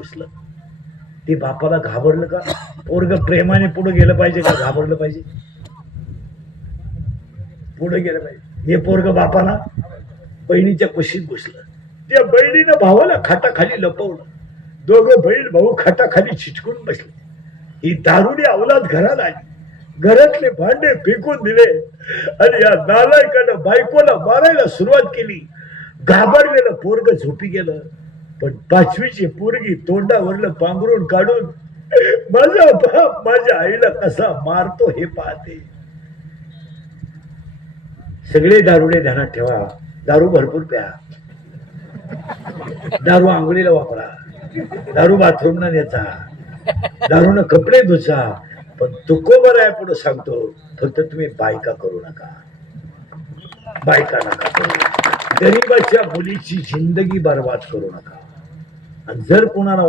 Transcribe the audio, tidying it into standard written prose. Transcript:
घुसलं. ते बापाला घाबरलं का? पोरग प्रेमाने पुढे गेलं पाहिजे का घाबरलं पाहिजे? पुढे गेलं पाहिजे. हे पोरग बापाला बहिणीच्या कुशीत घुसलं. त्या बहिणीनं भावाला खाटाखाली लपवलं. दोघं बहीण भाऊ खाटाखाली चिटकून बसले. ही दारुडी अवलाद घरात आली. घरातले भांडे फेकून दिले आणि या नालायकानं बायकोला मारायला सुरुवात केली. घाबरलेलं पोरग झोपी गेलं. पण 5वीची पोरगी तोंडावरलं पांघरून काढून माझा बाप माझ्या आईला कसा मारतो हे पाहते. सगळे दारुडे ध्यानात ठेवा. दारू भरपूर प्या. दारू आंघोळीला वापरा. दारू बाथरूमला न्यायचा. दारूनं कपडे धुचा. पण तुकोबर आहे पुढे सांगतो, फक्त तुम्ही बायका करू नका. बायका नका करू. गरीबाच्या मुलीची जिंदगी बर्बाद करू नका. आणि जर कोणाला